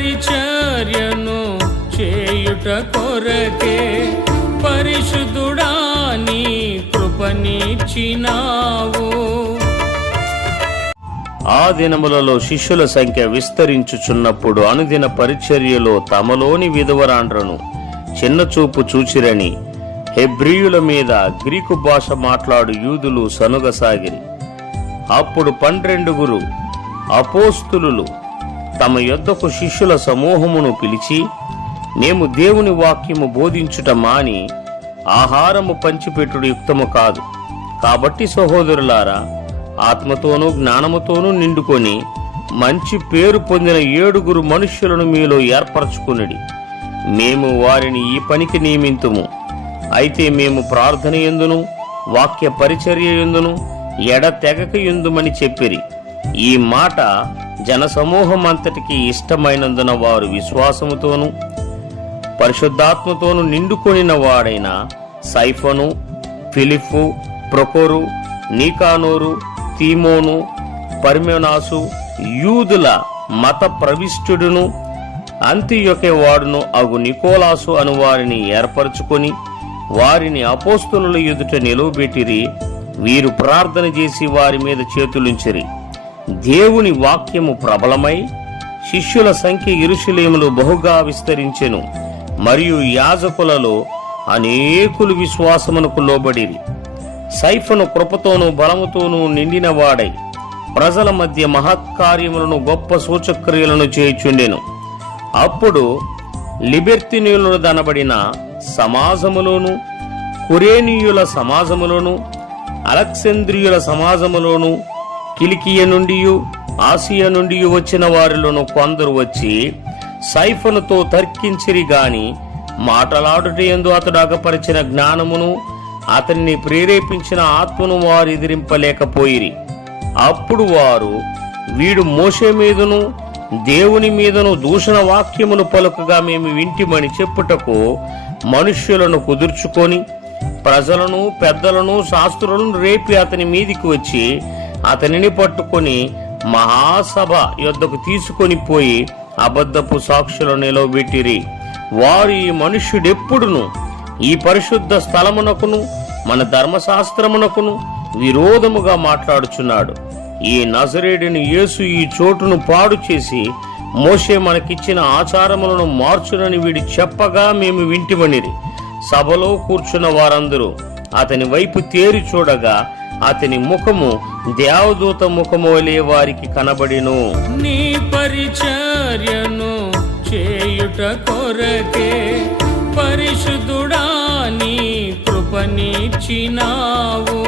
పరిచర్యను చేయుట కొరకే పరిశుద్ధుడా నీ కృపనిచ్చినావు. ఆ దినములలో శిష్యుల సంఖ్య విస్తరించుచున్నప్పుడు అనుదిన పరిచర్యలో తమలోని విధవరాండ్రను చిన్నచూపు చూచిరని హెబ్రియుల మీద గ్రీకు భాష మాట్లాడు యూదులు సనుగసాగిరి. అప్పుడు పన్నెండుగురు అపోస్తులు తమ యొద్దకు శిష్యుల సమూహమును పిలిచి మేము దేవుని వాక్యము బోధించుట మాని ఆహారము పంచిపెట్టుడు యుక్తము కాదు. కాబట్టి సహోదరులారా ఆత్మతోనూ జ్ఞానముతోనూ నిండుకొని మంచి పేరు పొందిన ఏడుగురు మనుష్యులను మీలో ఏర్పరచుకునిడి. మేము వారిని ఈ పనికి నియమింతుము. అయితే మేము ప్రార్థన ఎందును వాక్య పరిచర్య ఎందును ఎడతెగక ఎందుమని చెప్పిరి. ఈ మాట జనసమూహం అంతటికి ఇష్టమైనందున వారు విశ్వాసముతోనూ పరిశుద్ధాత్మతోను నిండుకొనిన వాడైన సైఫను ఫిలిఫు ప్రొకోరు నీకానోరు తీమోను పర్మెనాసు యూదుల మత ప్రవిష్టుడును అంత్యొకే వాడును అగు నికోలాసు అను వారిని ఏర్పరచుకొని వారిని అపోస్తుల ఎదుట నిలువబెట్టిరి వీరు ప్రార్థన చేసి వారి మీద చేతులుంచిరి. దేవుని వాక్యము ప్రబలమై శిష్యుల సంఖ్య ఇరుషులేములు బహుగా విస్తరించెను. మరియు యాజకులలో అనేకులు విశ్వాసమునకు లోబడిరి. సైఫను కృపతోనూ బలముతోనూ నిండినవాడై ప్రజల మధ్య మహత్కార్యములను గొప్ప సూచక్రియలను చేయుచుండెను. అప్పుడు లిబెర్తినీయులను దనబడిన సమాజములోను కురేనీయుల సమాజములోను అలెక్సేంద్రియుల సమాజములోను కిలికియ నుండి ఆసియా నుండి వచ్చిన వారిలోను కొందరు వచ్చి సైఫనుతో తర్కించిరి గాని మాటలాడుట ఎందు అతడు అగపరిచిన జ్ఞానమును అతన్ని ప్రేరేపించిన ఆత్మను వారు ఎదిరింపలేకపోయిరి. అప్పుడు వారు వీడు మోషే మీదను దేవుని మీదను దూషణ వాక్యమును పలుకగా మేము వింటిమని చెప్పుటకు మనుష్యులను కుదుర్చుకొని ప్రజలను పెద్దలను శాస్త్రులను రేపి అతని మీదికి వచ్చి అతనిని పట్టుకొని మహాసభ యొద్దకు తీసుకొని పోయి అబద్ధపు సాక్షులను నిలవబెట్టిరి వారు ఈ మనుష్యుడెప్పుడును? ఈ పరిశుద్ధ స్థలమునకును మన ధర్మశాస్త్రమునకును విరోధముగా మాట్లాడుచున్నాడు. ఈ నజరేడిని యేసు ఈ చోటును పాడు చేసి మోషే మనకిచ్చిన ఆచారములను మార్చునని వీడి చెప్పగా మేము వింటిమనిరి. సభలో కూర్చున్న వారందరూ అతని వైపు తేరి చూడగా అతని ముఖము దేవదూత ముఖము వలె వారికి కనబడిను. నీ పరిచర్యను చేయుట కొరకే పరిశుద్ధుడా నీ కృపనిచ్చినావు.